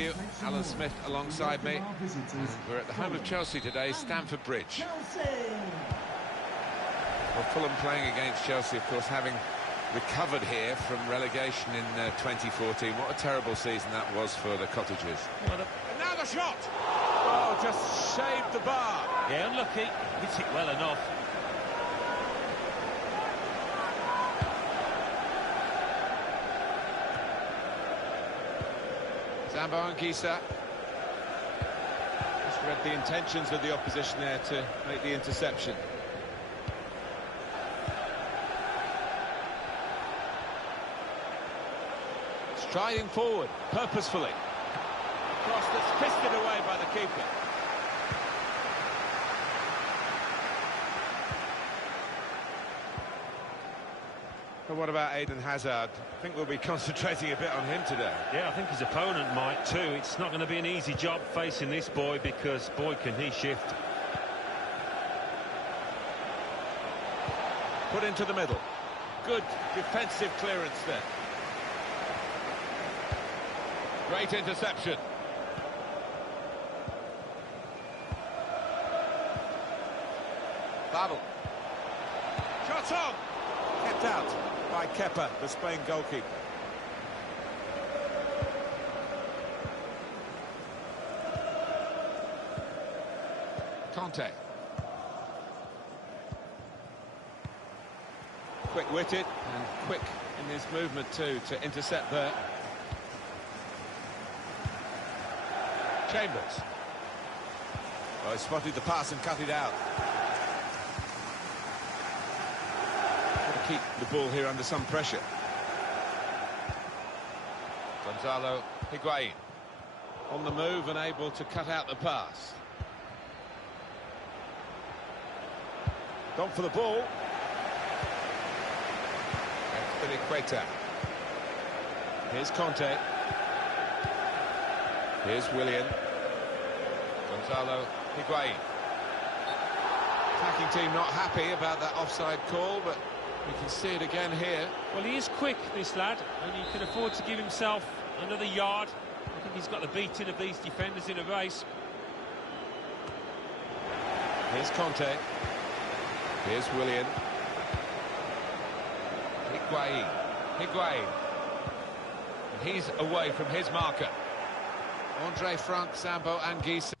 you. Alan Smith alongside me. And we're at the home of Chelsea today, Stamford Bridge. Well, Fulham playing against Chelsea, of course, having recovered here from relegation in 2014. What a terrible season that was for the Cottagers. Well, and now the shot! Oh, just shaved the bar. Yeah, unlucky. Hits it well enough. Rose-Bau and Gisa. Just read the intentions of the opposition there to make the interception. Striding forward, purposefully. Cross that's fisted away by the keeper. But what about Eden Hazard? I think we'll be concentrating a bit on him today. Yeah, I think his opponent might too. It's not going to be an easy job facing this boy, because boy can he shift. Put into the middle. Good defensive clearance there. Great interception. Babel. Shot on! Kept out by Kepa, the Spain goalkeeper. Conte. Quick-witted and quick in his movement too to intercept there. Chambers. Oh, he spotted the pass and cut it out. Got to keep the ball here under some pressure. Gonzalo Higuain on the move and able to cut out the pass. Gone for the ball. Equator. Here's Conte. Here's Willian. Gonzalo Higuain. Attacking team not happy about that offside call, but we can see it again here. Well, he is quick, this lad, and he can afford to give himself another yard. I think he's got the beating of these defenders in a race. Here's Conte. Here's Willian. Higuain. And he's away from his marker. Andre Frank, Sambo and Gisa.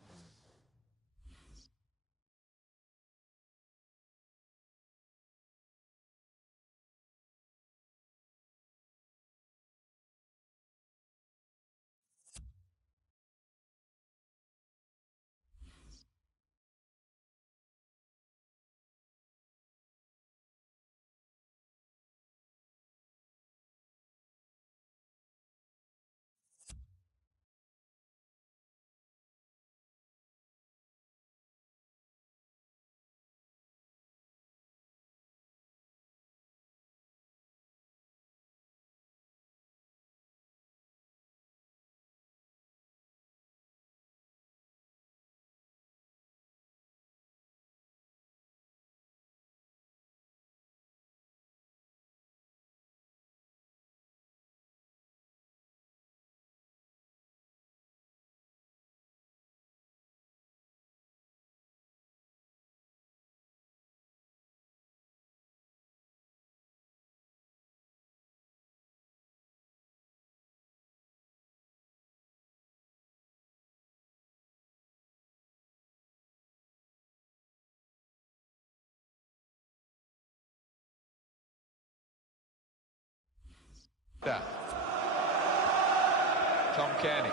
Tom Kearney.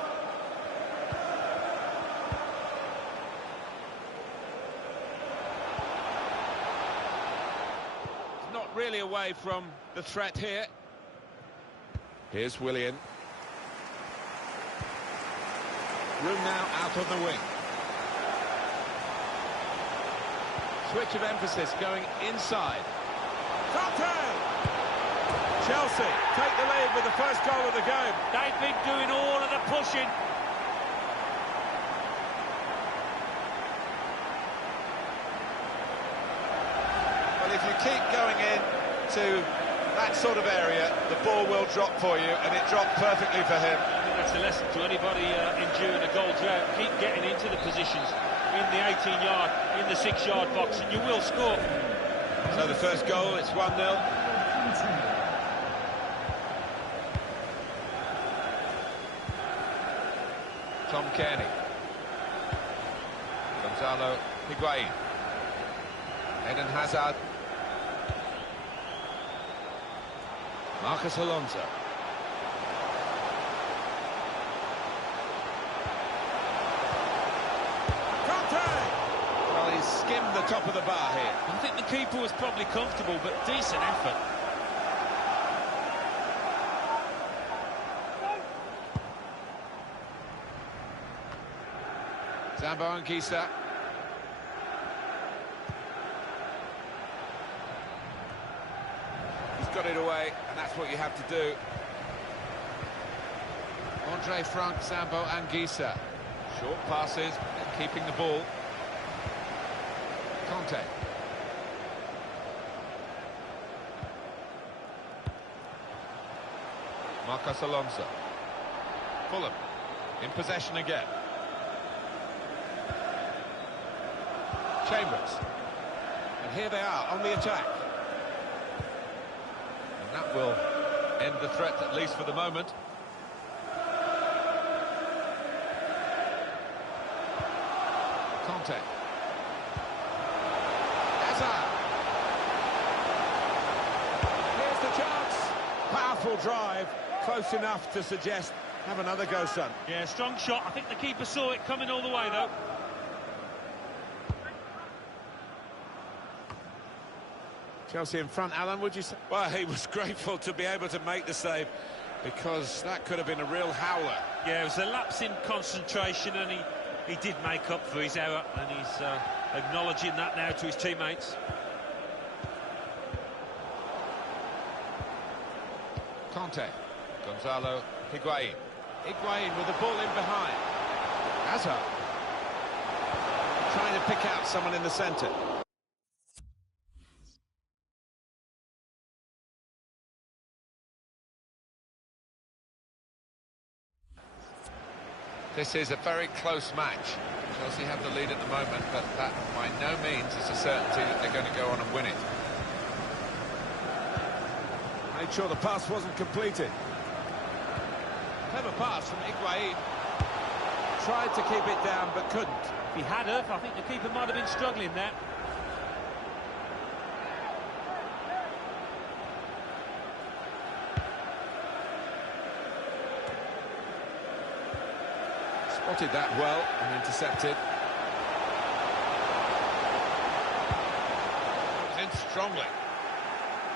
He's not really away from the threat here. Here's Willian. Room now out on the wing. Switch of emphasis going inside. Conte! Chelsea take the lead with the first goal of the game. They've been doing all of the pushing. Well, if you keep going in to that sort of area, the ball will drop for you, and it dropped perfectly for him. I mean, that's a lesson to anybody enduring a goal drought. Keep getting into the positions in the 18-yard, in the 6-yard box, and you will score. So the first goal, it's 1-0. Tom Kearney. Gonzalo Higuain. Eden Hazard. Marcus Alonso. Well, he's skimmed the top of the bar here. I think the keeper was probably comfortable, but decent effort. Rose-Bau and Gisa. He's got it away, and that's what you have to do. Andre Frank, Rose-Bau and Gisa. Short passes, and keeping the ball. Conte. Marcos Alonso. Fulham in possession again. Chambers. And here they are on the attack. And that will end the threat, at least for the moment. Conte. Hazard. Here's the chance. Powerful drive. Close enough to suggest, have another go, son. Yeah, strong shot. I think the keeper saw it coming all the way, though. Chelsea in front, Alan, would you say? Well, he was grateful to be able to make the save, because that could have been a real howler. Yeah, it was a lapse in concentration, and he did make up for his error, and he's acknowledging that now to his teammates. Conte. Gonzalo Higuain. Higuain with the ball in behind. Hazard. Trying to pick out someone in the centre. This is a very close match. Chelsea have the lead at the moment, but that by no means is a certainty that they're going to go on and win it. Made sure the pass wasn't completed. Clever pass from Higuain. Tried to keep it down, but couldn't. If he had have, I think the keeper might have been struggling there. Spotted that well and intercepted. In strongly.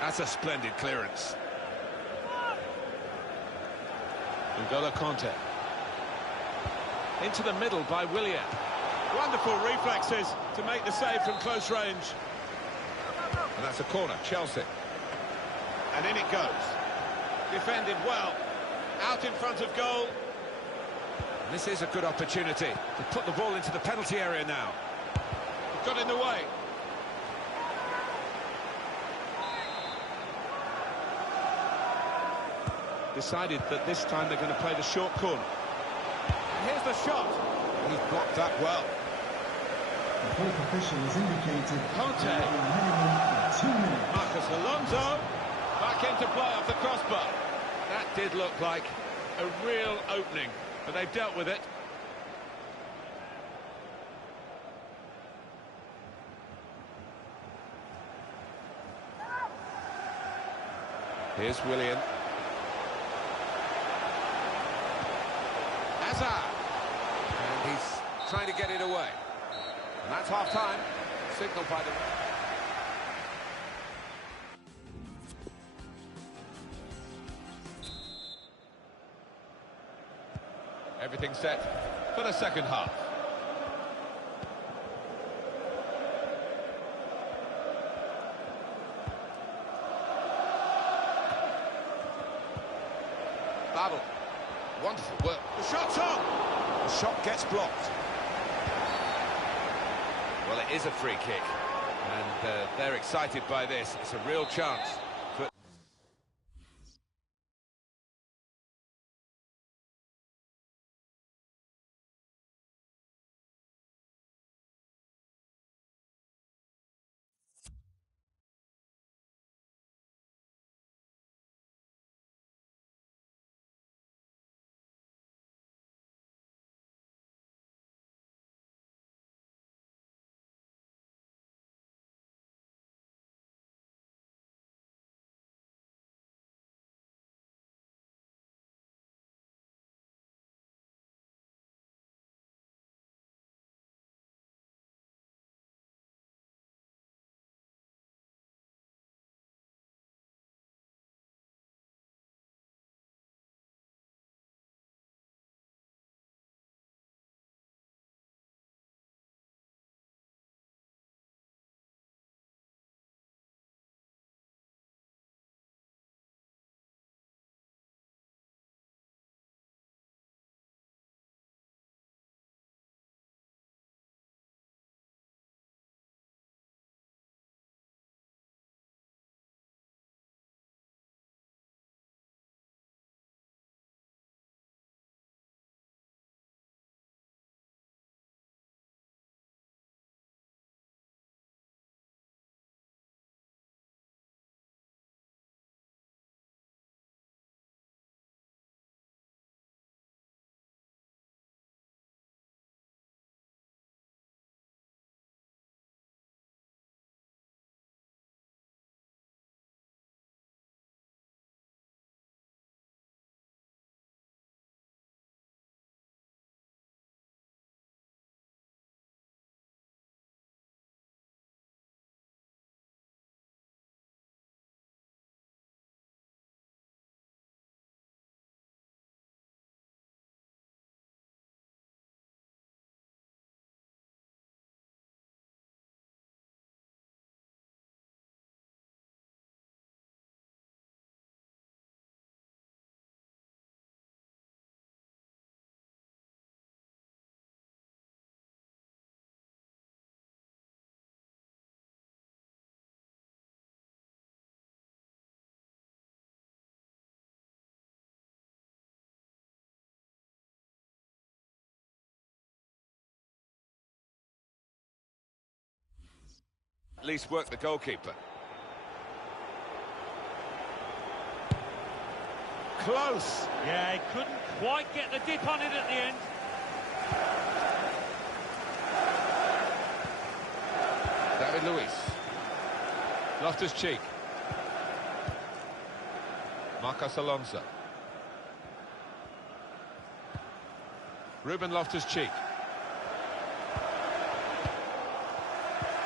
That's a splendid clearance. N'Golo Conte. Into the middle by Willian. Wonderful reflexes to make the save from close range. And that's a corner, Chelsea. And in it goes. Defended well. Out in front of goal. This is a good opportunity to put the ball into the penalty area now. Got in the way. Decided that this time they're going to play the short corner. And here's the shot. He's blocked that well. The fourth official has indicated Conte. a minimum of 2 minutes. Marcus Alonso. Back into play off the crossbar. That did look like a real opening, but they've dealt with it. Here's Willian. Hazard. And he's trying to get it away. And that's half-time. Signalled by the... Everything set for the second half. Babel. Wonderful work. The shot's on! The shot gets blocked. Well, it is a free kick, and they're excited by this. It's a real chance. at least work the goalkeeper. Close. Yeah, he couldn't quite get the dip on it at the end. David Luiz. Loftus-Cheek. Marcos Alonso. Ruben Loftus-Cheek.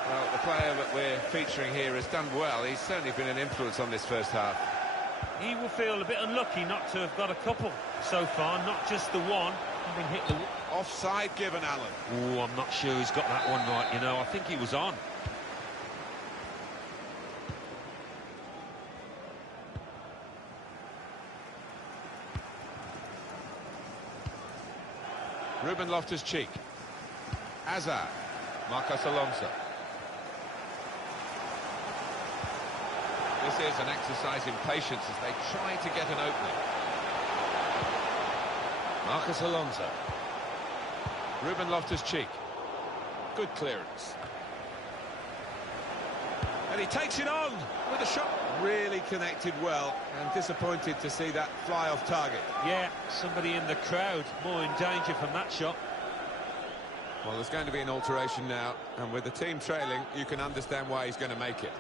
Well, the player that we're featuring here has done well. He's certainly been an influence on this first half. He will feel a bit unlucky not to have got a couple so far, not just the one, having hit the... Offside given, Alan. Oh, I'm not sure he's got that one right, you know. I think he was on. Ruben Loftus-Cheek. Hazard. Marcos Alonso. This is an exercise in patience as they try to get an opening. Marcos Alonso. Ruben Loftus-Cheek. Good clearance. And he takes it on with a shot. Really connected well, and disappointed to see that fly off target. Yeah, somebody in the crowd more in danger from that shot. Well, there's going to be an alteration now, and with the team trailing, you can understand why he's going to make it.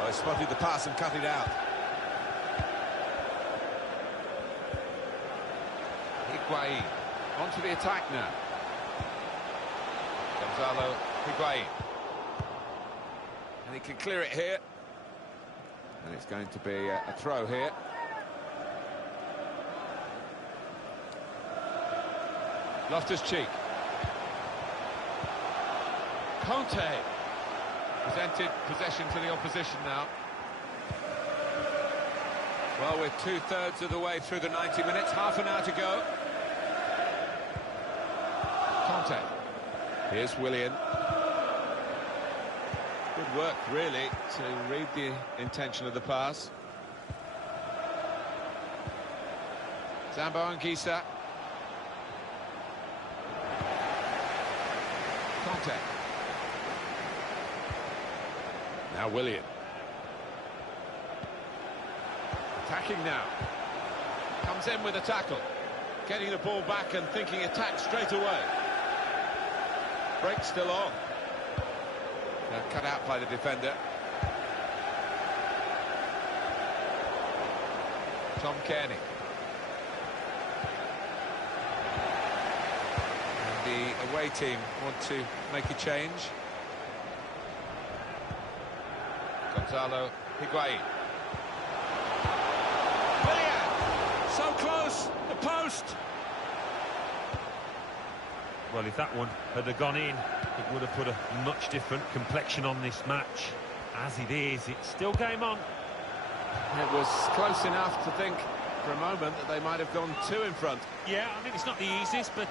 Oh, he spotted the pass and cut it out. Higuain onto the attack now. Gonzalo Higuain. And he can clear it here. And it's going to be a throw here. Loftus-Cheek. Conte. Presented possession to the opposition now. Well, we're two-thirds of the way through the 90 minutes, half an hour to go. Conte. Here's Willian. Good work, really, to read the intention of the pass. Zambo Anguissa. Conte. Now Willian. Attacking now. Comes in with a tackle. Getting the ball back and thinking attack straight away. Break still on. Cut out by the defender. Tom Kearney. And the away team want to make a change. Gonzalo Higuain. So close, the post. Well, if that one had gone in, it would have put a much different complexion on this match. As it is, it's still game on. It was close enough to think for a moment that they might have gone two in front. Yeah, I mean, it's not the easiest, but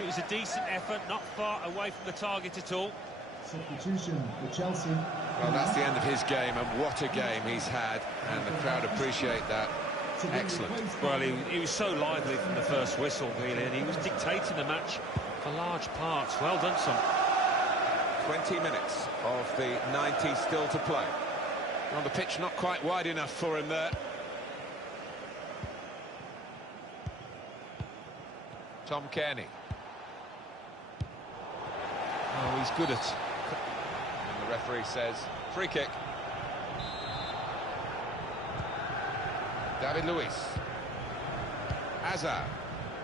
it was a decent effort, not far away from the target at all. Substitution for Chelsea. Well, that's the end of his game, and what a game he's had, and the crowd appreciate that. Excellent. Well, he was so lively from the first whistle, really, and he was dictating the match for large parts. Well done, son. 20 minutes of the 90 still to play. On the pitch, not quite wide enough for him there. Tom Kearney. Oh, he's good at... And the referee says, free kick. David Luiz. Hazard.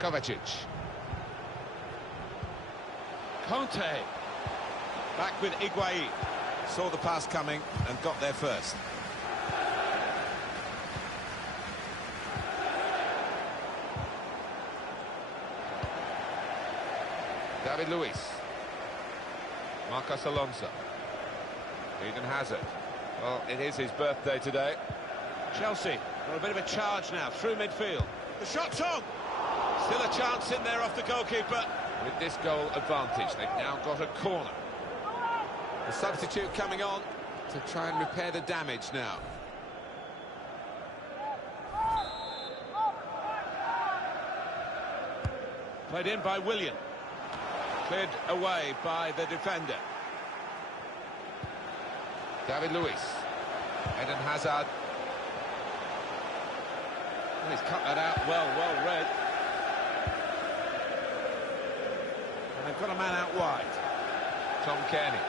Kovacic. Conte. Back with Higuain. Saw the pass coming and got there first. David Luiz. Marcos Alonso. Eden Hazard. Well, it is his birthday today. Chelsea are a bit of a charge now through midfield. The shot's on. Still a chance in there off the goalkeeper. With this goal advantage, they've now got a corner. The substitute coming on to try and repair the damage now. Played in by Willian. Cleared away by the defender. David Luiz. Eden Hazard. Well, he's cut that out well read. And they've got a man out wide. Tom Kearney.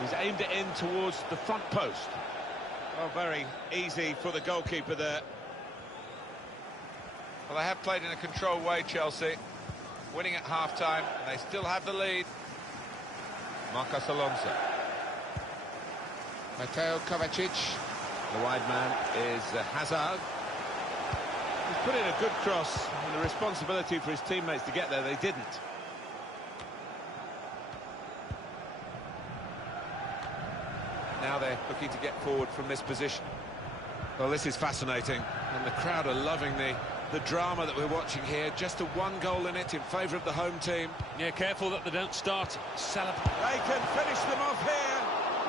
He's aimed it in towards the front post. Oh, very easy for the goalkeeper there. Well, they have played in a controlled way, Chelsea. Winning at half-time, and they still have the lead. Marcos Alonso. Mateo Kovacic. The wide man is Hazard. He's put in a good cross, and the responsibility for his teammates to get there, they didn't. Now they're looking to get forward from this position. Well, this is fascinating, and the crowd are loving the drama that we're watching here. Just a one goal in it in favour of the home team. Yeah, careful that they don't start celebrating. They can finish them off here.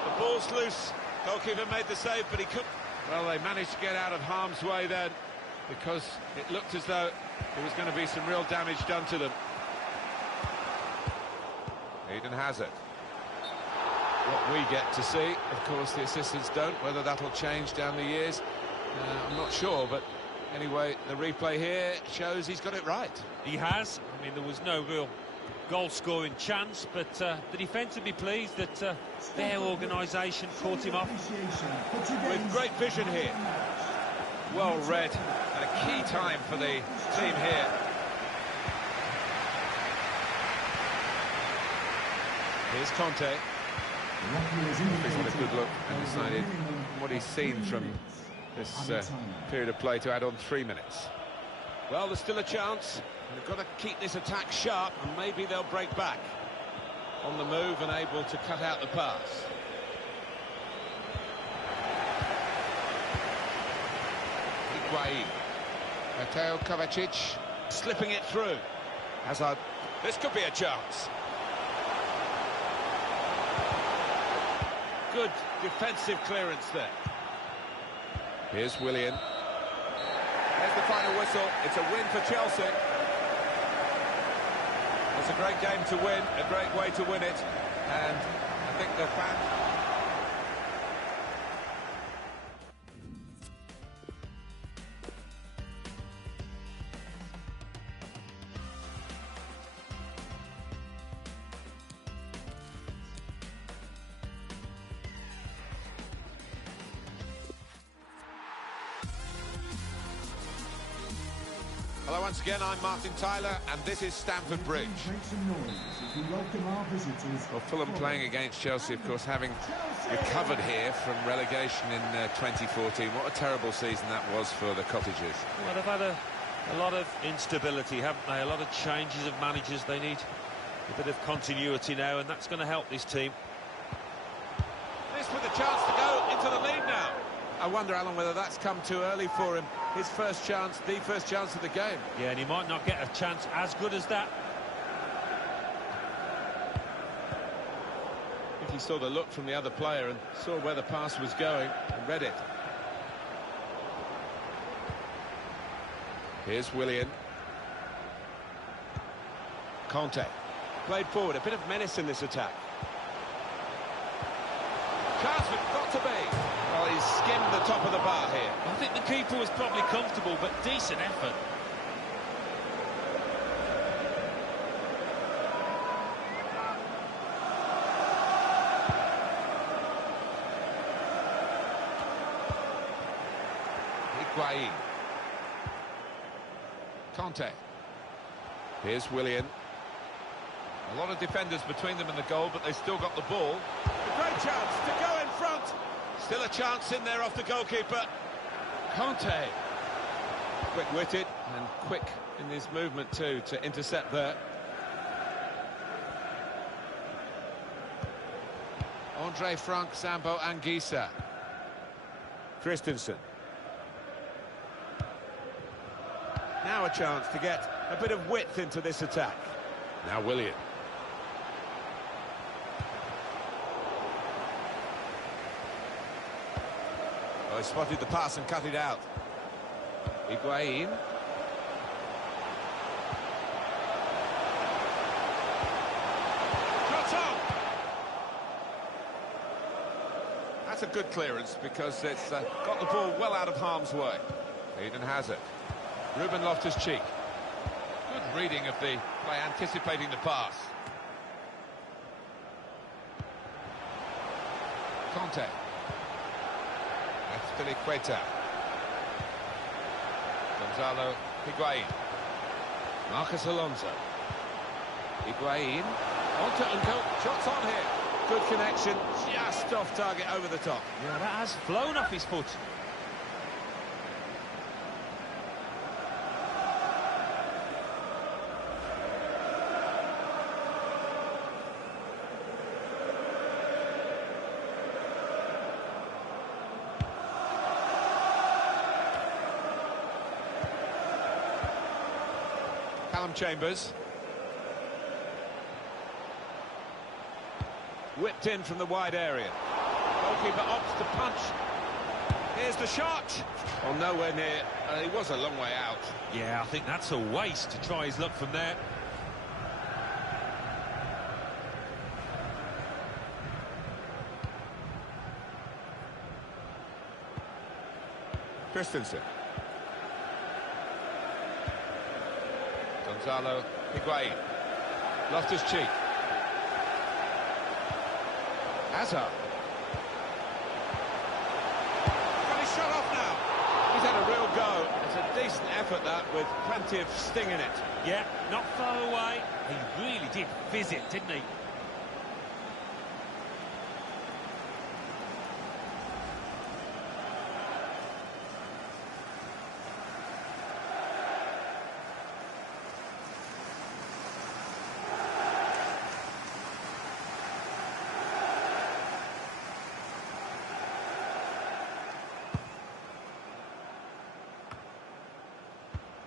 The ball's loose. Goalkeeper made the save, but he couldn't. Well, they managed to get out of harm's way then, because it looked as though there was going to be some real damage done to them. Eden Hazard. What we get to see, of course, the assistants don't. Whether that'll change down the years, I'm not sure, but anyway, the replay here shows he's got it right. He has. I mean, there was no real goal-scoring chance, but the defence would be pleased that their organisation caught him off. With great vision here. Well read, and a key time for the team here. Here's Conte. He's had a good look and decided what he's seen from this period of play to add on 3 minutes. Well, there's still a chance. They've got to keep this attack sharp, and maybe they'll break back. On the move and able to cut out the pass. Higuain. Mateo Kovacic. Slipping it through. Hazard. This could be a chance. Good defensive clearance there. Here's Willian. There's the final whistle. It's a win for Chelsea. It's a great game to win, a great way to win it, and I think the fans... Hello once again, I'm Martin Tyler, and this is Stamford Bridge. Well, Fulham playing against Chelsea, of course, having recovered here from relegation in 2014. What a terrible season that was for the Cottagers. Well, they've had a lot of instability, haven't they? A lot of changes of managers. They need a bit of continuity now, and that's going to help this team. This with a chance to go into the lead now. I wonder, Alan, whether that's come too early for him. His first chance, the first chance of the game. Yeah, and he might not get a chance as good as that. I think he saw the look from the other player and saw where the pass was going and read it. Here's Willian. Conte. Played forward, a bit of menace in this attack. Chance we've got to be. Well, he's skimmed the top of the bar here. I think the keeper was probably comfortable, but decent effort. Higuain. Conte. Here's Willian. A lot of defenders between them and the goal, but they still got the ball. A great chance to go in front. Still a chance in there off the goalkeeper. Conte. Quick-witted and quick in his movement too to intercept there. Andre Frank, Sambo Anguissa. Christensen. Now a chance to get a bit of width into this attack. Now Willian. Oh, he spotted the pass and cut it out. Higuain. that's a good clearance because it's got the ball well out of harm's way. Eden has it. Ruben Loftus-Cheek. Good reading of the play, anticipating the pass. Conte. That's Filiqueta. Gonzalo Higuain. Marcus Alonso. Higuain. Onto Unkel. Shots on here. Good connection. Just off target over the top. Yeah, that has flown off his foot. Callum Chambers. Whipped in from the wide area. Goalkeeper opts to punch. Here's the shot. Well, nowhere near. He was a long way out. Yeah, I think that's a waste to try his luck from there. Christensen. Gonzalo Higuain. Loftus-Cheek. Hazard. Got his shot off now. He's had a real go. It's a decent effort, that, with plenty of sting in it. Yeah, not far away. He really did fizz it, didn't he?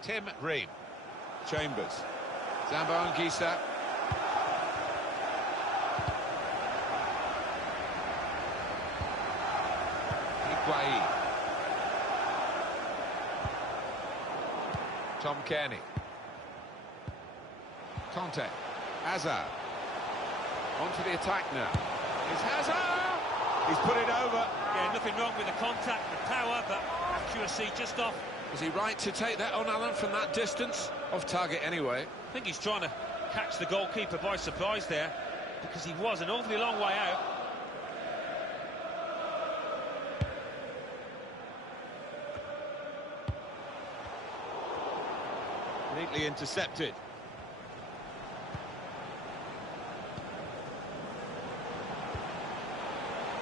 Tim Ream. Chambers. Zambo Anguissa. Higuain. Tom Kearney. Conte. Hazard. Onto the attack now. It's Hazard! He's put it over. Yeah, nothing wrong with the contact, the power, but accuracy just off. Was he right to take that on, Alan, from that distance? Off target anyway. I think he's trying to catch the goalkeeper by surprise there, because he was an awfully long way out. Neatly intercepted.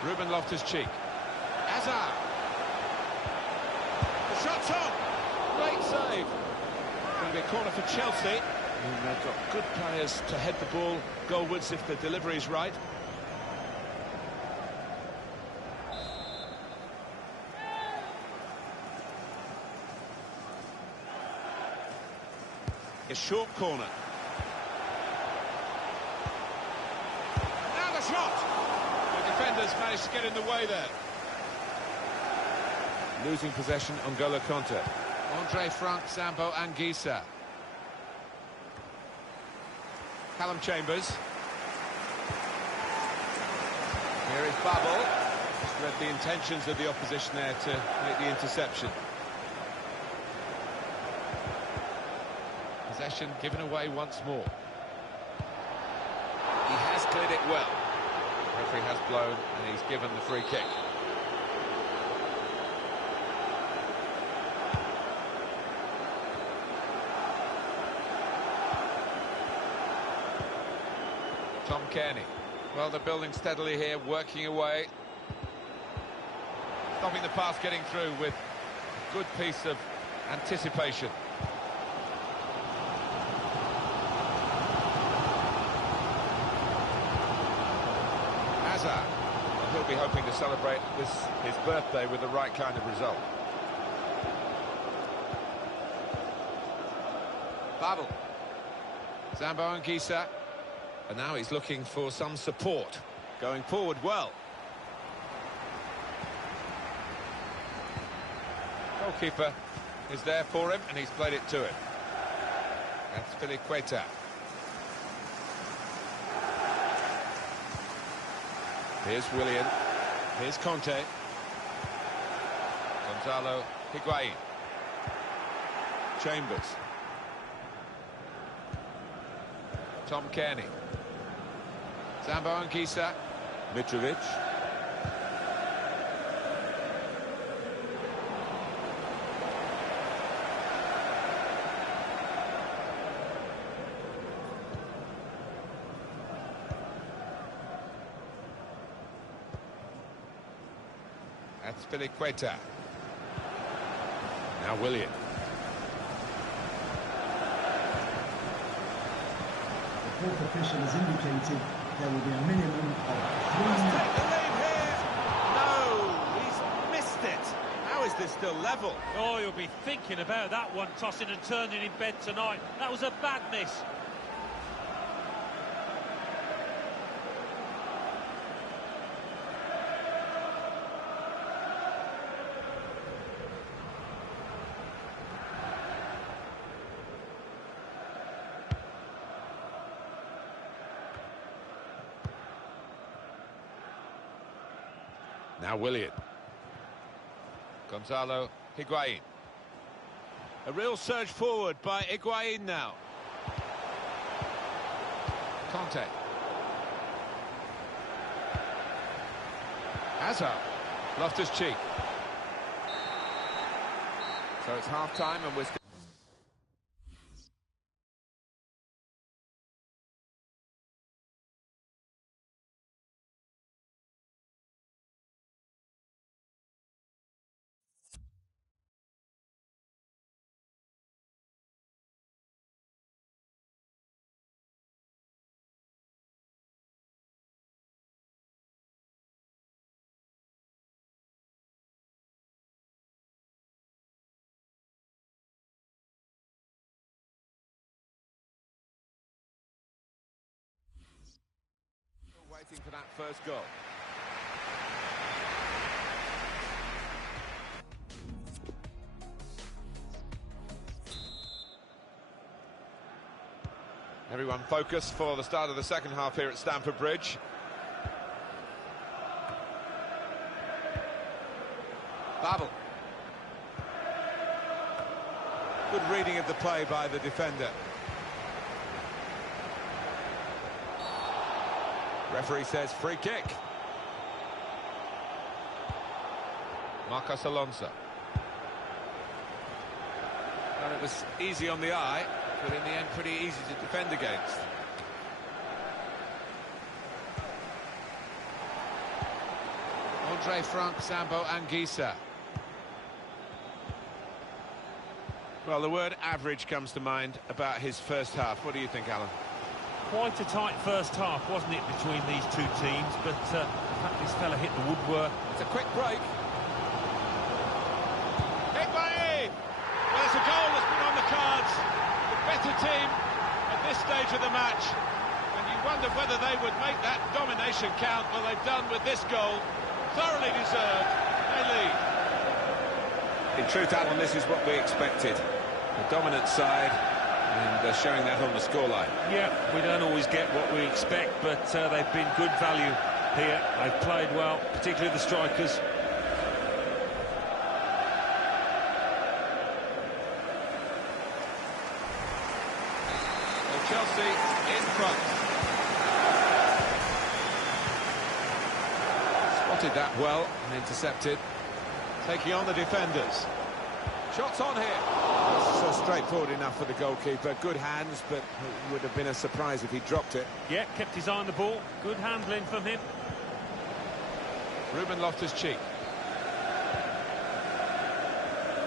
Ruben Loftus-Cheek. Hazard. The shot's on. Great save. Going to be a corner for Chelsea. And they've got good players to head the ball goalwards if the delivery is right. A short corner. Now the shot! The defenders managed to get in the way there. Losing possession on N'Golo Kanté. Andre Frank Zambo Anguissa. Callum Chambers. Here is Babel. Just read the intentions of the opposition there to make the interception. Possession given away once more. He has cleared it well. The referee has blown and he's given the free kick. Tom Kearney. Well, they're building steadily here, working away. Stopping the pass getting through with a good piece of anticipation. Hazard. Well, he'll be hoping to celebrate his birthday with the right kind of result. Babel. Zambo Anguissa. And now he's looking for some support. Going forward well. Goalkeeper is there for him, and he's played it to him. That's Filiqueta. Here's Willian. Here's Conte. Gonzalo Higuain. Chambers. Tom Kearney. Zambo Anguissa. Mitrovic. That's Piliqueta. Now Willian. The fourth official has indicated there will be a minimum of 3 Must minutes. take the lead here. No, he's missed it. How is this still level? Oh, you'll be thinking about that one, tossing and turning in bed tonight. That was a bad miss. Now Willian. Gonzalo Higuain. A real surge forward by Higuain now. Conte. Hazard. Loftus-Cheek. So it's half-time and we're... Waiting for that first goal. Everyone focused for the start of the second half here at Stamford Bridge. Babel. Good reading of the play by the defender. Referee says free kick. Marcos Alonso. Well, it was easy on the eye, but in the end pretty easy to defend against. Andre Frank Zambo Anguissa. Well, the word average comes to mind about his first half. What do you think, Alan? Quite a tight first half, wasn't it, between these two teams? But the fact this fella hit the woodwork. It's a quick break. Higuain! Well, it's a goal that's been on the cards. The better team at this stage of the match. And you wonder whether they would make that domination count. Well, they've done with this goal. Thoroughly deserved. They lead. In truth, Alan, this is what we expected. The dominant side, and they're showing that on the scoreline. Yeah, we don't always get what we expect, but they've been good value here. They've played well, particularly the strikers. Well, Chelsea in front. Spotted that well and intercepted. Taking on the defenders. Shots on here. It's straightforward enough for the goalkeeper. Good hands, but it would have been a surprise if he dropped it. Yeah, kept his eye on the ball. Good handling from him. Ruben Loftus-Cheek.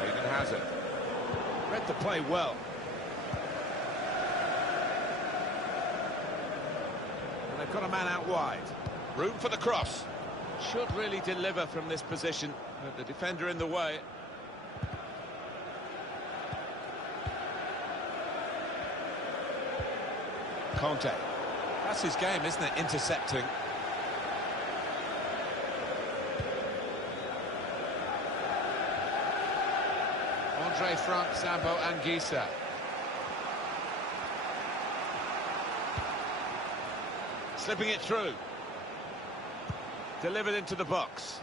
Eden Hazard. Read the play well. And they've got a man out wide. Room for the cross. Should really deliver from this position, but the defender in the way. Conte. That's his game, isn't it? Intercepting. Andre Frank Zambo Anguissa. Slipping it through. Delivered into the box.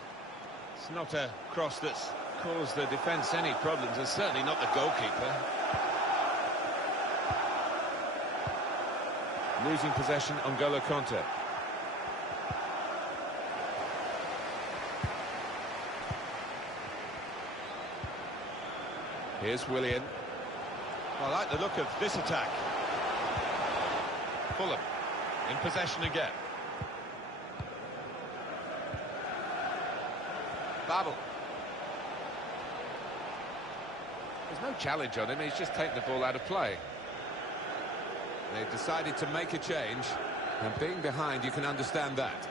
It's not a cross that's caused the defence any problems, and certainly not the goalkeeper. Losing possession on N'Golo Kanté. Here's Willian. I like the look of this attack. Fulham in possession again. Babel. There's no challenge on him, he's just taken the ball out of play. They've decided to make a change, and being behind, you can understand that.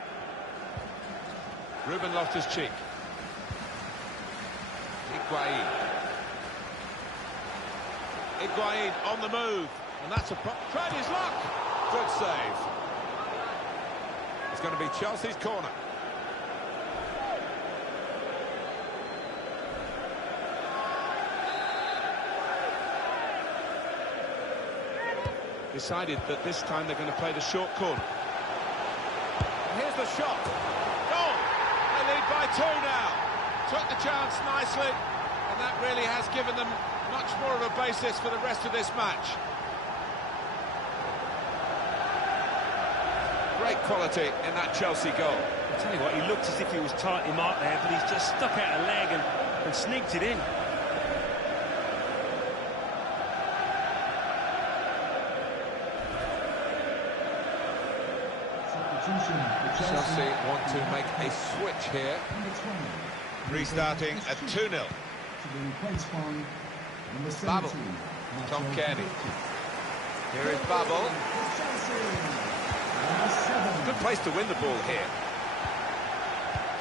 Ruben Loftus-Cheek. Higuain. Higuain on the move, and that's a tried his luck. Good save. It's going to be Chelsea's corner. Decided that this time they're going to play the short corner. Here's the shot. Goal! They lead by 2 now. Took the chance nicely, and that really has given them much more of a basis for the rest of this match. Great quality in that Chelsea goal. I tell you what, he looked as if he was tightly marked there, but he's just stuck out a leg and sneaked it in. Chelsea want to make a switch here. Restarting at 2-0. Babel. Tom Kearney. Here is Babel. Good place to win the ball here.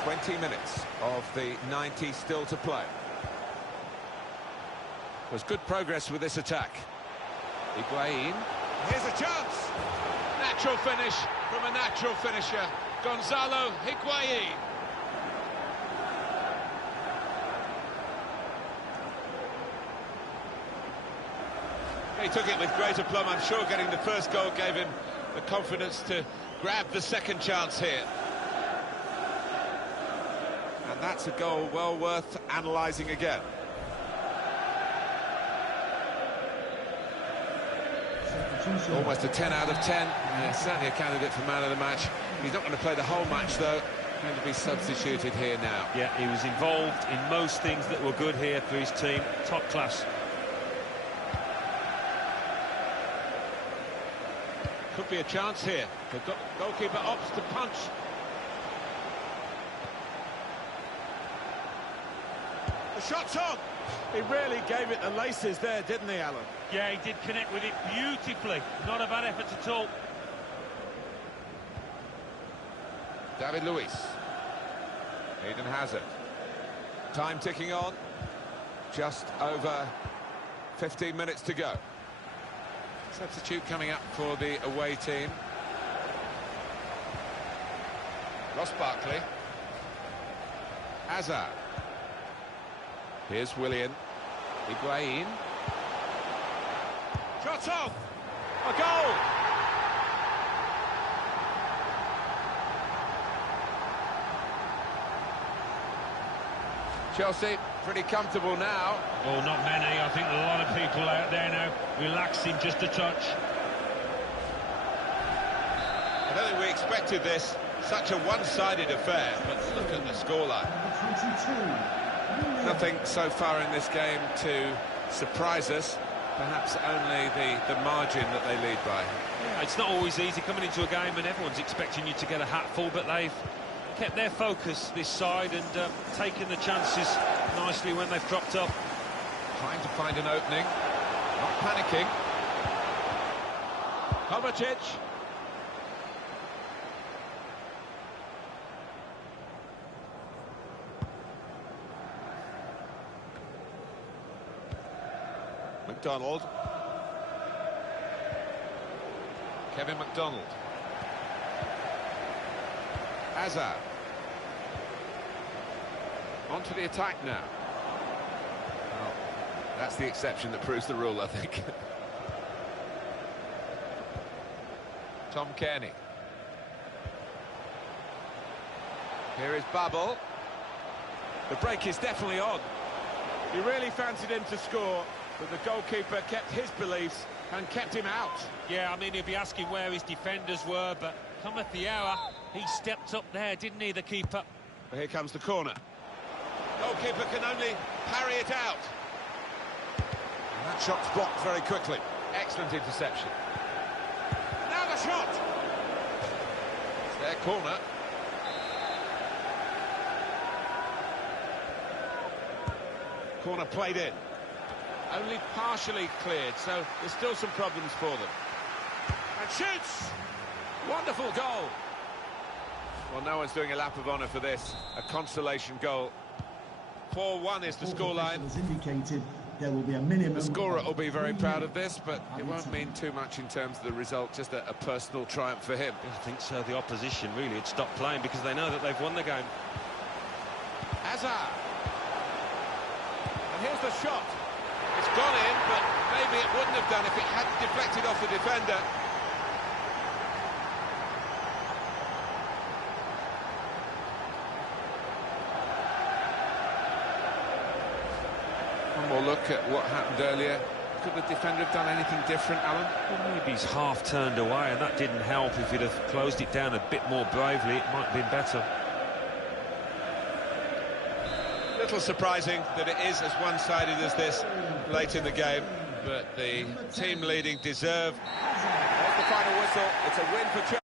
20 minutes of the 90 still to play. There's good progress with this attack. Higuain. Here's a chance. Natural finish from a natural finisher. Gonzalo Higuain. He took it with great aplomb. I'm sure getting the first goal gave him the confidence to grab the second chance here. And that's a goal well worth analysing again. Almost a 10 out of 10. Certainly a candidate for man of the match. He's not going to play the whole match, though. Going to be substituted here now. Yeah, he was involved in most things that were good here for his team. Top class. Could be a chance here. The goalkeeper opts to punch. The shot's on. He really gave it the laces there, didn't he, Alan? Yeah, he did connect with it beautifully. Not a bad effort at all. David Luiz. Eden Hazard. Time ticking on. Just over 15 minutes to go. Substitute coming up for the away team. Ross Barkley. Hazard. Here's Willian. Higuain. Shot off! A goal! Chelsea pretty comfortable now. Oh, not many. I think a lot of people out there now relaxing just a touch. I don't think we expected this. Such a one-sided affair, but look at the scoreline. Nothing so far in this game to surprise us. Perhaps only the margin that they lead by. Yeah, it's not always easy coming into a game and everyone's expecting you to get a hatful, but they've kept their focus this side and taken the chances nicely when they've dropped up. Trying to find an opening, not panicking. Kovacic. McDonald. Kevin McDonald. Hazard. On to the attack now. Well, that's the exception that proves the rule, I think. Tom Kearney. Here is Bubble. The break is definitely on. He really fancied him to score, but the goalkeeper kept his beliefs and kept him out. Yeah, I mean, he'll be asking where his defenders were, but cometh the hour, he stepped up there, didn't he, the keeper? Well, here comes the corner. Goalkeeper can only parry it out. And that shot's blocked very quickly. Excellent interception. Now the shot! It's their corner. Corner played in. Only partially cleared, so there's still some problems for them. And shoots! Wonderful goal. Well, no one's doing a lap of honour for this. A consolation goal. 4-1 is the scoreline. As indicated, there will be a minimum. The scorer will be very proud of this, but it won't mean too much in terms of the result, just a personal triumph for him. I think so. The opposition really had stopped playing because they know that they've won the game. Hazard. And here's the shot. It's gone in, but maybe it wouldn't have done if it hadn't deflected off the defender. One more look at what happened earlier. Could the defender have done anything different, Alan? Well, maybe he's half turned away, and that didn't help. If he'd have closed it down a bit more bravely, it might have been better. Little surprising that it is as one-sided as this late in the game, but the team leading deserve. There's the final whistle. It's a win for Chelsea.